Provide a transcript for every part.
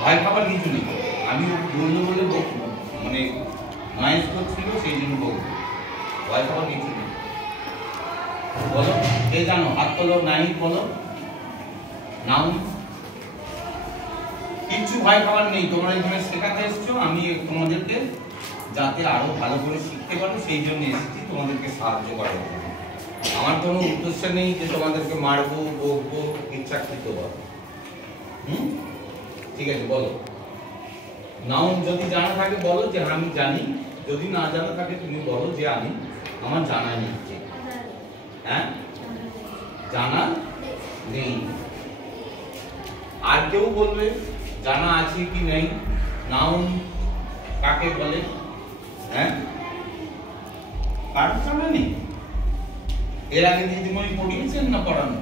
ভয় খাবার কিছু নেই। আমি বললো বলে মানে নয়েজ করছিল, সেই জন্য বলবো ভয় খাবার কিছু নেই। বলো কে জানো, হাত তোলো। নাহিদ বলো। নাউন। কিছু ভয় খাবার নেই, তোমরা এখানে শেখাতে এসছো, আমি তোমাদেরকে যাতে আরো ভালো করে শিখতে পারো সেই জন্য এসেছি, তোমাদেরকে সাহায্য করার জন্য। আমার কোনো উদ্দেশ্য নেই যে তোমাদেরকে মারবো, বকবো, ইচ্ছাকৃত ভাবে। ঠিক আছে, বলো। নাউন যদি জানা থাকে বলো যে আমি জানি, যদি না জানা থাকে তুমি বলো যে আমি আমার জানা নেই। হ্যাঁ, জানা নেই। আর কেউ বলবে জানা আছে কি নেই। নাউন কাকে বলে? হ্যাঁ, কার জানা নেই? এর আগে দিদিমণি পড়িয়েছেন না পড়ানো?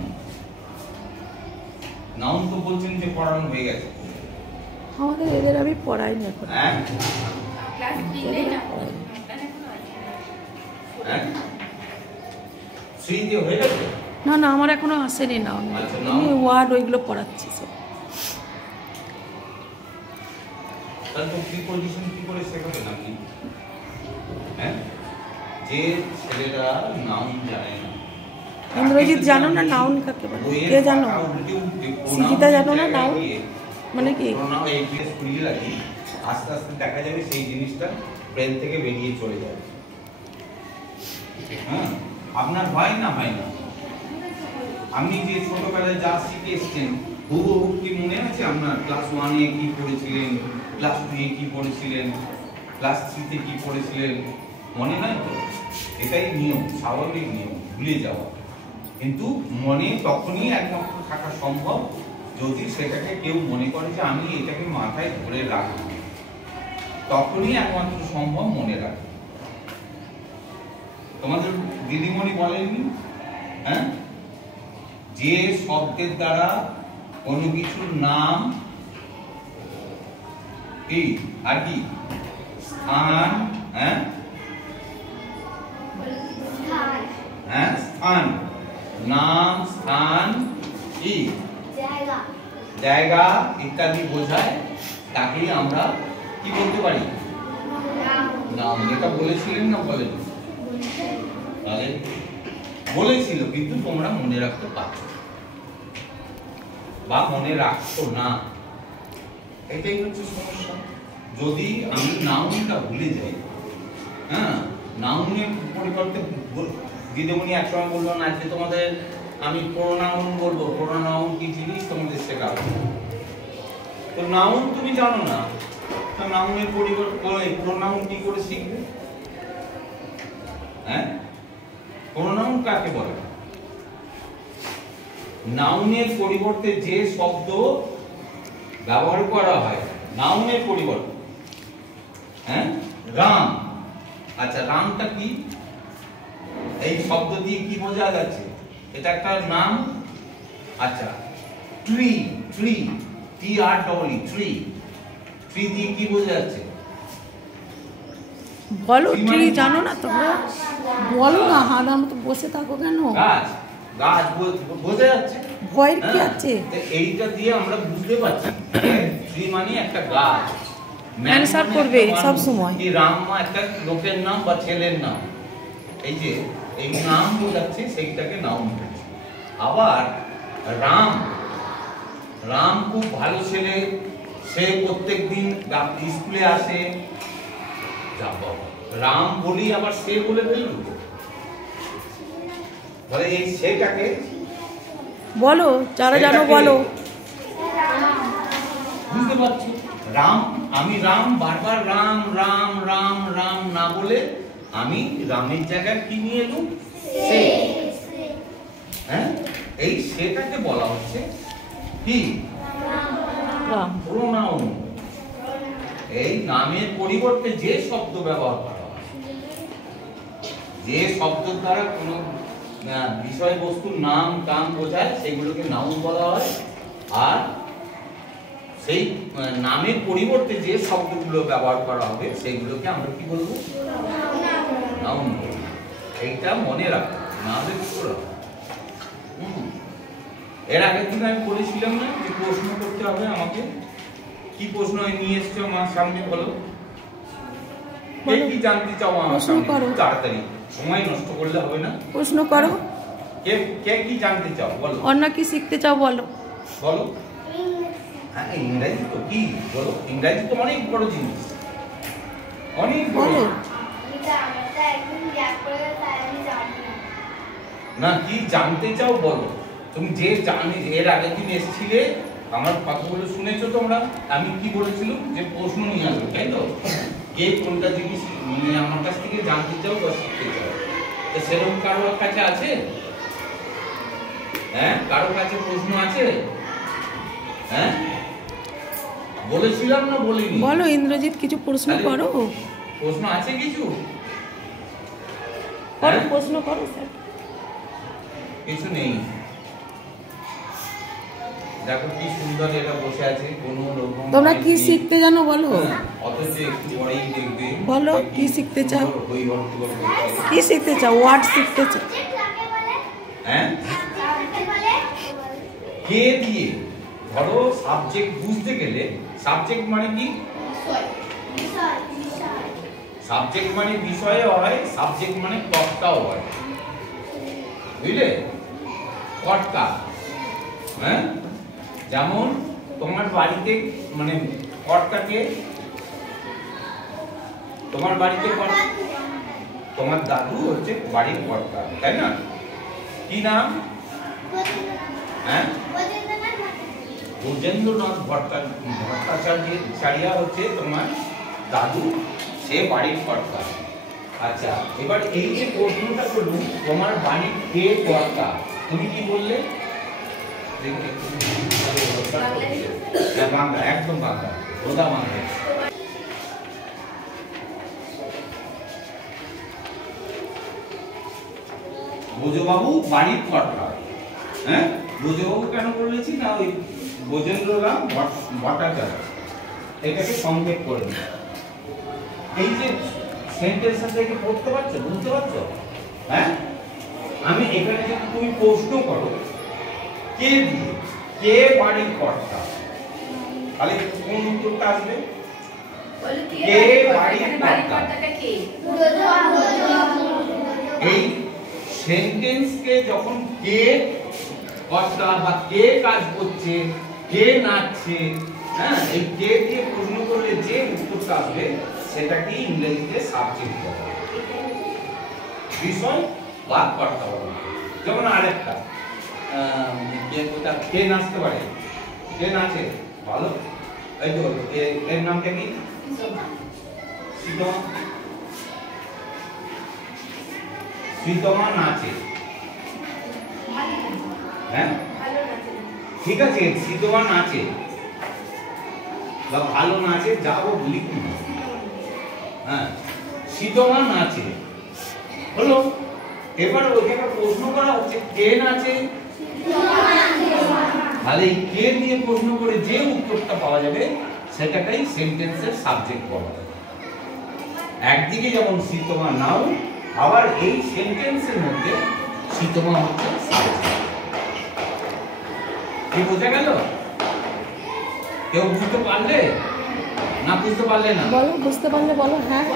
নাউন তো বলছেন যে পড়ানো হয়ে গেছে। আমাদের এদের আমি পড়াই না এখন। হ্যাঁ, ক্লাস 3 না হ্যাঁ, শ্রীতে হয়ে গেছে। না না, আমার এখনো আসেনি নাউন। আমি ওয়ার্ড ওইগুলো পড়াচ্ছি সব। তাহলে তো প্রিপজিশন কি করে শেখাবেন আপনি? হ্যাঁ, যে ছেলেরা নাউন জানে না। ইন্দ্রজিৎ জানো না নাউন কাকে বলে? কে জানো? সিজিতা জানো না নাউন মানে কি? আস্তে আস্তে দেখা যাবে সেই জিনিসটা ব্রেন থেকে বেরিয়ে চলে যাবে। হ্যাঁ, আপনার হয় না? হয় না? আপনি যে ছোটবেলায় যা শিখে এসছেন হুবহু কি মনে আছে আপনার? ক্লাস 1 এ কি পড়েছিলেন, ক্লাস 2 এ কি পড়েছিলেন, ক্লাস 3 তে কি পড়েছিলেন, মনে নাই তো? এটাই নিয়ম, স্বাভাবিক নিয়ম, ভুলে যাওয়া। কিন্তু মনে তখনই একমাত্র থাকা সম্ভব যদি সেটাকে কেউ মনে করে যে আমি এটাকে মাথায় ধরে রাখি, তখনই একমাত্র সম্ভব মনে রাখা। তোমাদের দিদিমণি বলেননি? হ্যাঁ, যে শব্দের দ্বারা কোনো কিছুর নাম কি আর কি স্থান, হ্যাঁ হ্যাঁ, স্থান, নাম, স্থান কি জায়গা ইত্যাদি বোঝায়, তাকেই আমরা কি বলতে পারি? নাম। এটা বলেছিলেন না বলেন? তাহলে বলেছিল কিন্তু তোমরা মনে রাখতে পারছো বা মনে রাখছো না, এটাই হচ্ছে সমস্যা। যদি আমি নাউনটা ভুলে যাই, হ্যাঁ, নাউনের পরিবর্তে দিদিমণি একসময় বললো না যে তোমাদের আমি প্রোনাউন বলবো, প্রোনাউন কি জিনিস তোমাদের শেখাবো। তো নাউন তুমি জানো না, তো নাউনের পরিবর্তে প্রোনাউন কি করে শিখবে? হ্যাঁ, প্রোনাউন কাকে বলে? নাউনের পরিবর্তে যে শব্দ ব্যবহার করা হয় নাউনের পরিবর্তে, হ্যাঁ, রাম। আচ্ছা, রামটা কি? এই শব্দ দিয়ে কি বোঝা যাচ্ছে? এটা একটা নাম। আচ্ছা, tree, tree, TREE, tree, tree দিয়ে কি বোঝা যাচ্ছে? বলো, ট্রি জানো না তোমরা? বলো না, হাদার মতো বসে থাকো কেন? গাছ, গাছ বোঝা যাচ্ছে। ভয়ের কি আছে? এইটা দিয়ে আমরা বুঝতে পারছি ট্রি মানে একটা গাছ। অ্যানসার করবে সব সময়। কি রাম একটা লোকের নাম বা ছেলের নাম, এই যে এই নাম বোঝাচ্ছে সেইটাকে নাউন বলছে। আবার রাম, রাম খুব ভালো ছেলে, সে প্রত্যেকদিন স্কুলে আসে, রাম বলি আবার সে বলে ফেলল, বলে এই সেটাকে বলো, যারা জানো বলো। বুঝতে পারছো? রাম, আমি রাম বারবার রাম রাম রাম রাম না বলে আমি রামের জায়গায় কি নিয়ে এলুম? সে। হ্যাঁ, এই সেটাকে বলা হচ্ছে কি? প্রোনাউন। এই নামের পরিবর্তে যে শব্দ ব্যবহার করা হয়, যে শব্দের দ্বারা কোনো বিষয়বস্তুর নাম টাম বোঝায় সেগুলোকে নাউন বলা হয়। আর সেই নামের পরিবর্তে যে শব্দগুলো ব্যবহার করা হবে সেগুলোকে আমরা কি বলবো? নাউন বলবো। এইটা মনে রাখো, নামে কি করে। এর আগের দিন আমি বলেছিলাম না যে প্রশ্ন করতে হবে আমাকে, কি প্রশ্ন নিয়ে এসছো আমার সামনে বলো? কে বলো। কি জানতে চাও আমার প্রশ্ন সামনে? করো। তাড়াতাড়ি, সময় নষ্ট করলে হবে না। প্রশ্ন করো। কে কে কি জানতে চাও বলো? অন্য কি শিখতে চাও বলো? বলো। হ্যাঁ, ইংরেজি তো কি বলো? ইংরেজি তো অনেক বড় জিনিস, অনেক বড়। বলো। না, কি জানতে চাও বলো? তুমি যে এর আগের দিন এসেছিলে, আমার কথাগুলো শুনেছো তোমরা? আমি কি বলেছিলাম যে প্রশ্ন নিয়ে আসবে, তাই তো? কে কোনটা জিনিস নিয়ে আমার কাছ থেকে জানতে চাও বা শিখতে চাও? তো সেরকম কারোর কাছে আছে? হ্যাঁ, কারোর কাছে প্রশ্ন আছে? হ্যাঁ, বলেছিলাম না বলিনি? বলো ইন্দ্রজিৎ, কিছু প্রশ্ন করো। প্রশ্ন আছে কিছু? করো, হ্যাঁ? প্রশ্ন করো স্যার। কিছু নেই। দেখো কি সুন্দর এরা বসে আছে, কোনো রকম তোমরা কি শিখতে জানো বলো? অথচ একটু পরেই দেখবে বলো, কি শিখতে চাও? হই হট্টগোল করছে। কি শিখতে চাও? ওয়ার্ড শিখতে চাও? হ্যাঁ, কে দিয়ে ধরো সাবজেক্ট বুঝতে গেলে, সাবজেক্ট মানে কি? সাবজেক্ট মানে বিষয় হয়, সাবজেক্ট মানে কর্তাও হয়, বুঝলে? কর্তা। হ্যাঁ, যেমন তোমার বাড়িতে মানে কর্তাকে, তোমার বাড়িতে তোমার দাদু হচ্ছে বাড়ির কর্তা, তাই না? কি নাম? হ্যাঁ, ব্রজেন্দ্রনাথ ভট্টাচার্য হচ্ছে তোমার দাদু, সে বাড়ির কর্তা। আচ্ছা, এবার এই যে প্রশ্নটা করলুম, তোমার বাড়ির কে কর্তা, তুমি কি বললে? বাংলা, একদম বাংলা, ওদা বাংলা। ব্রজবাবু বাড়ির কর্তা। হ্যাঁ, ব্রজবাবু কেন বলেছি না, ওই ব্রজেন্দ্রনাথ ভট্টাচার্য, এটাকে সংক্ষেপ করে দিই। এই যে সেন্টেন্সটা থেকে পড়তে পারছো, বুঝতে পারছো? হ্যাঁ, আমি এখানে যদি তুমি প্রশ্ন করো কে দিয়ে, কে বাড়ির কর্তা, তাহলে কোন উত্তরটা আসবে? কে বাড়ির কর্তা। এই সেন্টেন্সকে যখন কে কর্তা বা কে কাজ করছে, কে নাচছে, হ্যাঁ, এই কে দিয়ে প্রশ্ন করলে যে উত্তরটা আসবে সেটাকে ইংরেজিতে সাবজেক্ট বলা হয়, বিষয় বা কর্তা বলা হয়। যেমন আরেকটা কে নাচতে পারে, কে নাচে ভালো, এই তো এর নামটা কি? শ্রীতমা নাচে। হ্যাঁ, ঠিক আছে, শ্রীতমা নাচে বা ভালো নাচে, যাবো লিখুন। হ্যাঁ, শ্রীতমা নাচে হলো। এবার ওইখানে প্রশ্ন করা হচ্ছে কে নাচে, তাহলে এই কে দিয়ে প্রশ্ন করে যে উত্তরটা পাওয়া যাবে সেটাকেই সেন্টেন্সের সাবজেক্ট বলা হয়। একদিকে যেমন শ্রীতমা নাও, আবার এই সেন্টেন্সের মধ্যে শ্রীতমা হচ্ছে সাবজেক্ট। কি বোঝা গেল? কেউ বুঝতে পারলে না? বুঝতে পারলে না? বলো, বুঝতে পারলে বলো। হ্যাঁ,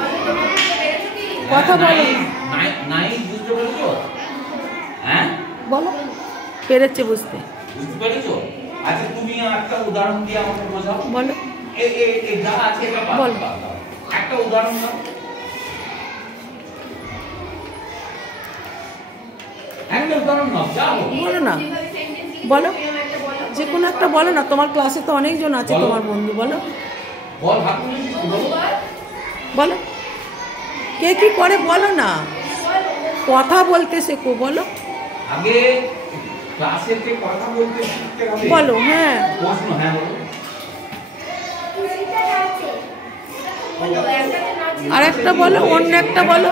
কথা বলো। নাই বুঝতে পেরেছো? হ্যাঁ, বলো, পেরেছে বুঝতে। বুঝতে পেরেছো? আচ্ছা, তুমি একটা উদাহরণ দিয়ে আমাকে বোঝাও। বলো। এই যা আছে এটা বলো। একটা উদাহরণ দাও। একটা উদাহরণ নাও, যাও। বলো না, বলো, যে কোনো একটা বলো না। তোমার ক্লাসে তো অনেকজন আছে, বলো। তোমার বন্ধু। বলো, বল, হাত তুলেছিস তো, বলো। বলো, কে কি করে বলো না, কথা বলতে শেখো। বলো, আগে ক্লাসেতে কথা বলতে শিখতে হবে। বলো। হ্যাঁ, প্রশ্ন, হ্যাঁ বলো। আর একটা বলো, অন্য একটা বলো।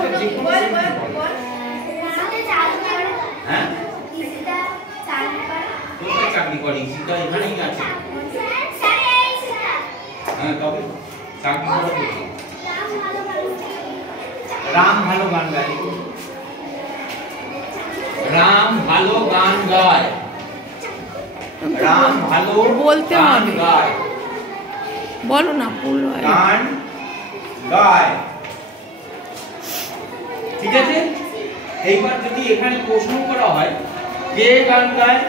হ্যাঁ, কোথায় চাকরি করে? সেটা এখানেই আছে। হ্যাঁ, তবে চাকরি করে কোথায়? রাম ভালো গান গায়। রাম ভালো গান গায়। রাম ভালো বলতে গান হবে। গায়। বলো না ভুল হয় গান গায়। ঠিক আছে, এইবার যদি এখানে প্রশ্ন করা হয় কে গান গায়,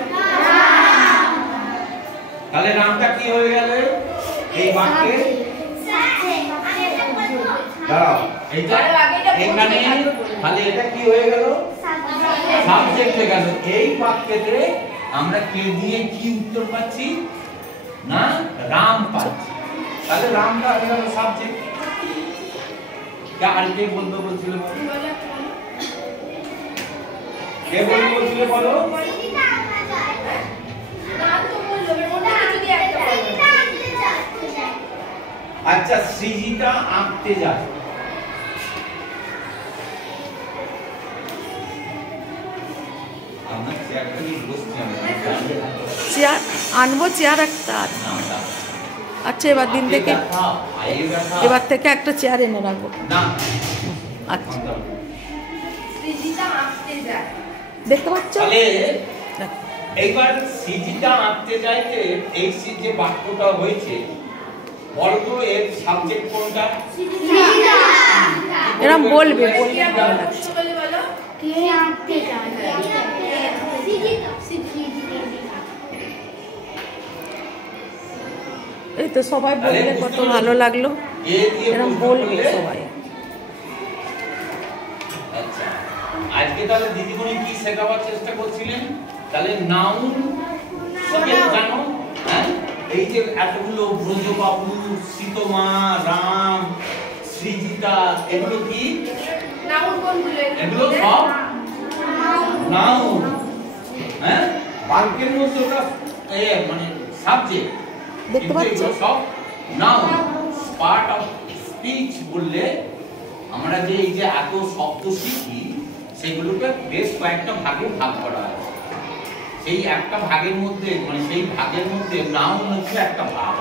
তাহলে রামটা কি হয়ে গেল এই বাক্যে? দাঁড়াও, এইটা এখানে তাহলে এটা কি হয়ে গেল? সাবজেক্ট হয়ে গেল। এই বাক্যেতে আমরা কে দিয়ে কি উত্তর পাচ্ছি না? রাম পাচ্ছি। তাহলে রামটা হয়ে গেল সাবজেক্ট। আর কে বলতে বলছিল? কে বলতে বলছিল বলো? আচ্ছা, সৃজিতা আঁকতে যায়। আমরা চেয়ারটা নিয়ে বসছি, চেয়ার আনবো, চেয়ার একটা আছে। আচ্ছা, এবার দিন থেকে এবার থেকে একটা চেয়ার এনে রাখবো। আচ্ছা, দেখতে পাচ্ছ? এইবার সৃজিতা আঁকতে যাইতে এই যে বাক্যটা হয়েছে, বলতো এর সাবজেক্ট কোনটা? এরকম বলবে, এই তো সবাই বললে কত ভালো লাগলো, এরকম বলবে সবাই। আচ্ছা, আজকে তাহলে দিদিমণি কি শেখাবার চেষ্টা করছিলেন? তাহলে নাউন জানো? হ্যাঁ, এই যে এতগুলো ব্রজবাবু, সীতমা, রাম, সৃজিতা, এগুলো কি নাউন? কোনগুলো? এগুলো সব নাউন। হ্যাঁ, বাক্যের মধ্যে ওটা মানে সাবজেক্ট, দেখতে পাচ্ছ? সব নাউন। পার্ট অফ স্পিচ বললে আমরা যে এই যে এত শব্দ শিখি সেগুলোকে বেশ কয়েকটা ভাগে ভাগ করা আছে। সেই একটা ভাগের মধ্যে মানে সেই ভাগের মধ্যে নাউন হচ্ছে একটা ভাগ।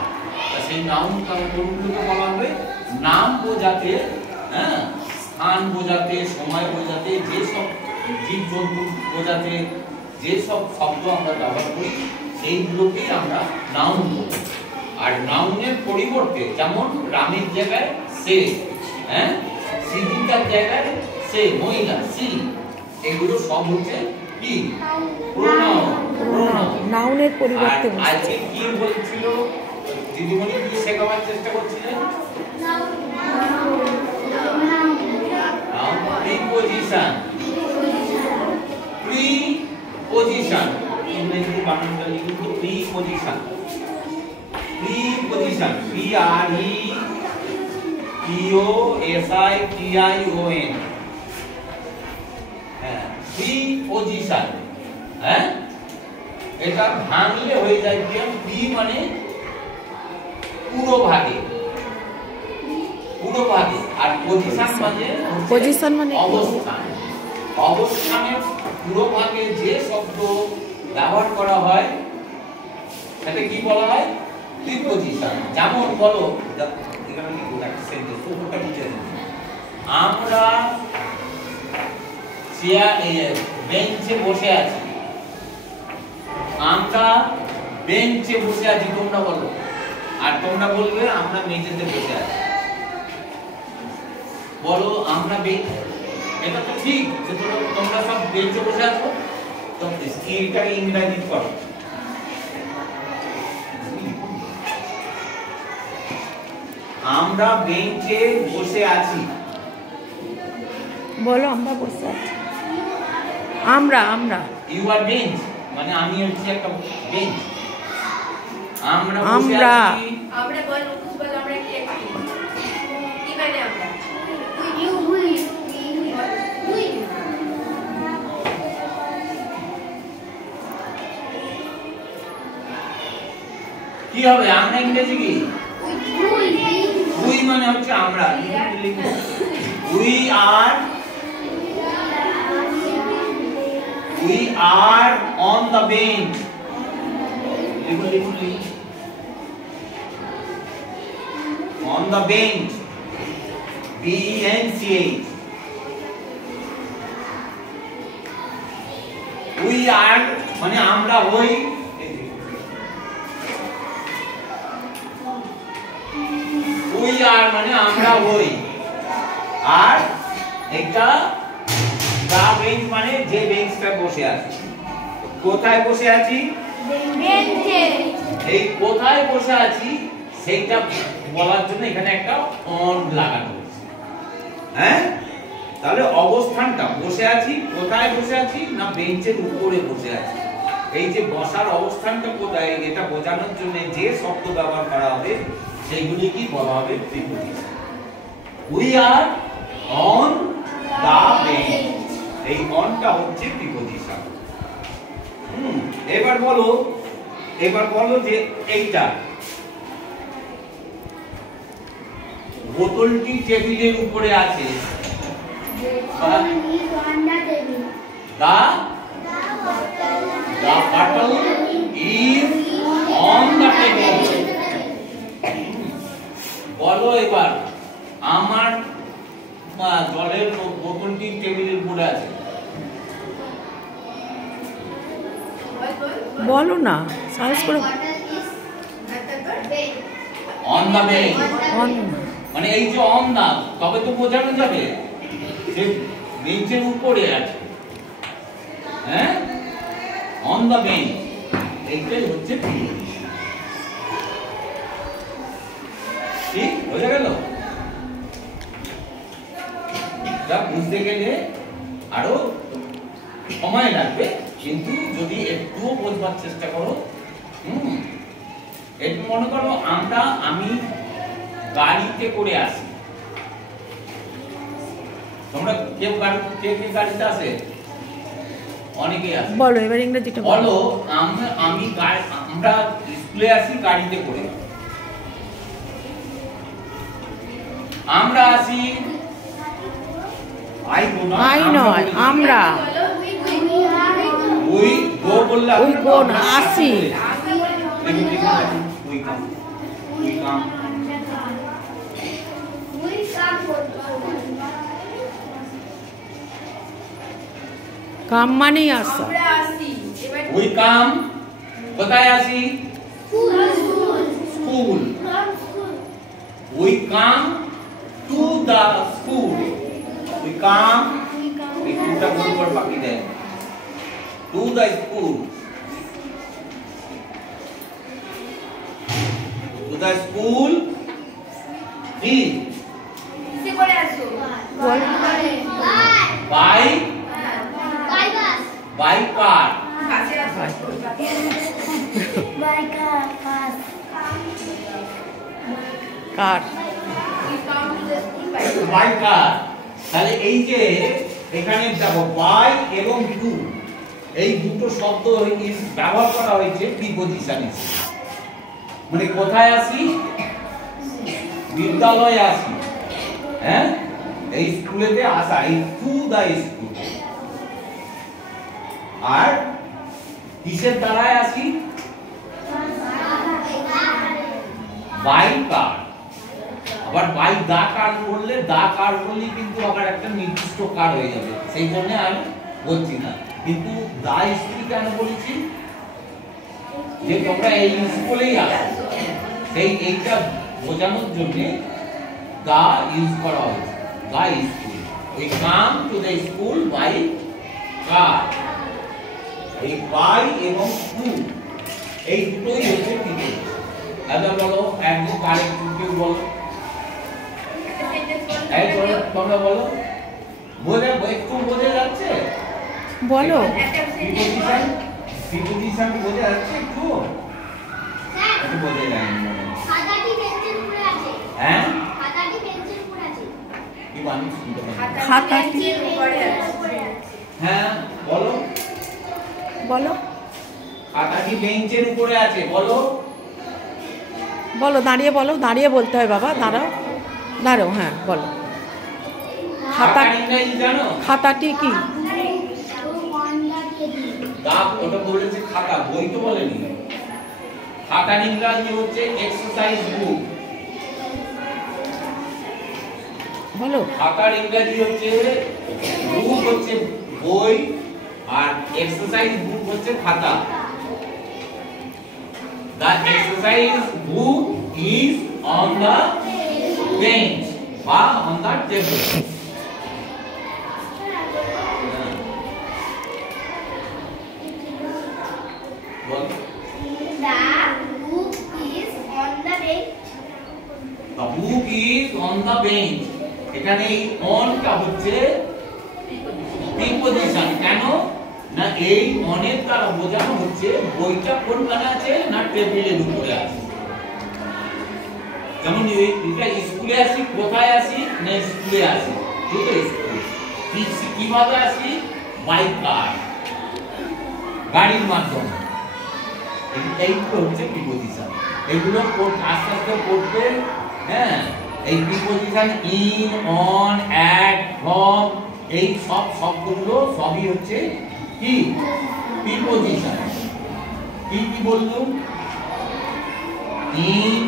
সেই নাউন কোনগুলোকে বলা হবে? নাম বোঝাতে, হ্যাঁ, স্থান বোঝাতে, সময় বোঝাতে, যেসব জীবজন্তু বোঝাতে যেসব শব্দ আমরা ব্যবহার করি সেইগুলোকেই আমরা নাউন বলি। আর নাউনের পরিবর্তে যেমন রামের জায়গায় সে, হ্যাঁ, সৃজিতার জায়গায় সে, মহিলা সি, এগুলো সব হচ্ছে কি? নাউনের পরিবর্তে। আজকে কি বলছিল দিদিমণি, কি শেখাবার চেষ্টা করছিলেন? প্রিপজিশন। প্রিপজিশন ইংরেজিতে বানানটা লিখুন। Preposition, preposition, P R E P O S I T I O N. হ্যাঁ, প্রিপজিশন। হ্যাঁ, এটা ভাঙলে হয়ে যায় কি? প্রি মানে পুরো ভাগে, পুরো ভাগে, আর পজিশন মানে অবস্থান। অবস্থানের পুরো ভাগে যে শব্দ ব্যবহার করা হয় সেটা কি বলা হয়? প্রিপজিশন। যেমন বলো, এখানে লিখো একটা সেন্টেন্স, উপরটা বুঝে নিন। আমরা বেঞ্চে বসে আছি। আমরা বেঞ্চে বসে আছি, তোমরা বলো। আর তোমরা বলবে আমরা মেঝেতে বসে আছি। বলো আমরা এটা তো ঠিক যে তোমরা সব বেঞ্চে বসে আছো, তো এটা ইংরেজি করো। আমরা বেঞ্চে বসে আছি। বলো আমরা বসে আছি। আমরা ইউ আর বেঞ্চ মানে আমি হচ্ছি একটা বেঞ্চ। আমরা আমরা বলো, বল আমরা কি মানে আমরা কি হবে? আমরা ইংরেজি কি? উই মানে হচ্ছে আমরা। We are on the bench. লিখুন on the bench, B-E-N-C-H. We are মানে আমরা হই। উই আর মানে আমরা হই, আর একটা দা বেঞ্চ মানে যে বেঞ্চটা বসে আছে। কোথায় বসে আছি? বেঞ্চে। এই কোথায় বসে আছি সেইটা বলার জন্য এখানে একটা অন লাগানো হয়েছে। হ্যাঁ, তাহলে অবস্থানটা বসে আছি, কোথায় বসে আছি না বেঞ্চের উপরে বসে আছি। এই যে বসার অবস্থানটা কোথায় এটা বোঝানোর জন্য যে শব্দ ব্যবহার করা হবে সেইগুলি কি বলা হবে? Preposition. We are on the bench, এই অনটা হচ্ছে প্রিপোজিশন। এবার বলো যে এইটা বোতলটি টেবিলের উপরে আছে। The bottle is on the table. বলো এবার আমার জলের বোতলটি টেবিলের উপরে আছে। বলো না, সাহস করে। অন দা বেঞ্চ অন মানে এই যে অন দা, তবে তো বোঝানো যাবে যে বেঞ্চের উপরে আছে। হ্যাঁ, অন দা বেঞ্চ, এইটাই হচ্ছে প্রিপোজিশন। ঠিক হয়ে গেল? এটা বুঝতে গেলে আরো সময় লাগবে, কিন্তু যদি একটু বোঝবার চেষ্টা করো। একটু মনে করো আমি গাড়িতে করে আসি। তোমরা কেউ গাড়িতে আসে? অনেকেই আসে। বলো এবার ইংরেজিটা বলো আমরা স্কুলে আসি গাড়িতে করে। আমরা আসি আই নয়, আমরা। উই গো বললে উই গো না, আসি। কাম মানেই আসা। উই কাম, কোথায় আসি? School. We come to the school. We come, এইটা বলবার বাকি দেয়, to the school. To the school কি কিসে করে আসো? By by car. কাছে আসো। Car by car. তাহলে এই যে এখানে দেখো বাই এবং টু, এই দুটো শব্দ ব্যবহার করা হয়েছে প্রিপোজিশন হিসেবে। মানে কোথায় আসি? বিদ্যালয়ে আসি। হ্যাঁ, এই স্কুলেতে আসা, এই টু দা স্কুল। আর কিসের দ্বারায় আসি? বাই কার। আবার বাই দা কার বললে, দা কার বললে কিন্তু আবার একটা নির্দিষ্ট কার হয়ে যাবে, সেই জন্য আর বলছি না। কিন্তু দা স্কুল কেন বলেছি? যে তোমরা এই স্কুলেই আসো, সেই এইটা বোঝানোর জন্য দা ইউজ করা হয়েছে। The school, we come to the school by car. এই বাই এবং টু, এই দুটোই হচ্ছে প্রিপোজিশন। আচ্ছা বলো, একদম কারেক্ট কেউ বলো। এই বলো, তোমরা বলো। একটু বোঝা যাচ্ছে? বলো। প্রিপোজিশন বোঝা যাচ্ছে একটু? একটু বোঝা যায় না। হ্যাঁ, কি বানি শুনতে পাচ্ছি? খাতাটি। হ্যাঁ বলো। বলো খাতাটি বেঞ্চের উপরে আছে। বলো। বলো, দাঁড়িয়ে বলো, দাঁড়িয়ে বলতে হয় বাবা, দাঁড়াও দাঁড়াও। হ্যাঁ বলো। খাতা, ইংরেজি জানো? খাতাটি কি? ওটা বলেছে খাতা, বই তো বলেনি। খাতার ইংরেজি হচ্ছে এক্সারসাইজ বুক। বলো। খাতার ইংরেজি হচ্ছে বুক, হচ্ছে বই, আর এক্সারসাইজ বুক হচ্ছে খাতা। The exercise book is on the bench বা on the table. Ball The book is on the bench. the book is on the bench. এখানে এই on টা হচ্ছে প্রিপজিশন। কেন না এই on এর দ্বারা বোঝানো হচ্ছে বইটা কোনখানে আছে না টেবিলের উপরে আছে। যেমন এটা স্কুলে আসি, কোথায় আসি না স্কুলে আসি, ঠিক আছে? কিভাবে আসি? বাই কার, গাড়ির মাধ্যমে। এইগুলো হচ্ছে প্রিপজিশন। এগুলো আস্তে আস্তে পড়বে। হ্যাঁ, এই preposition in, on, at, from, এই সব শব্দগুলো সবই হচ্ছে কি প্রিপজিশন। কি কি বললুম? ইন,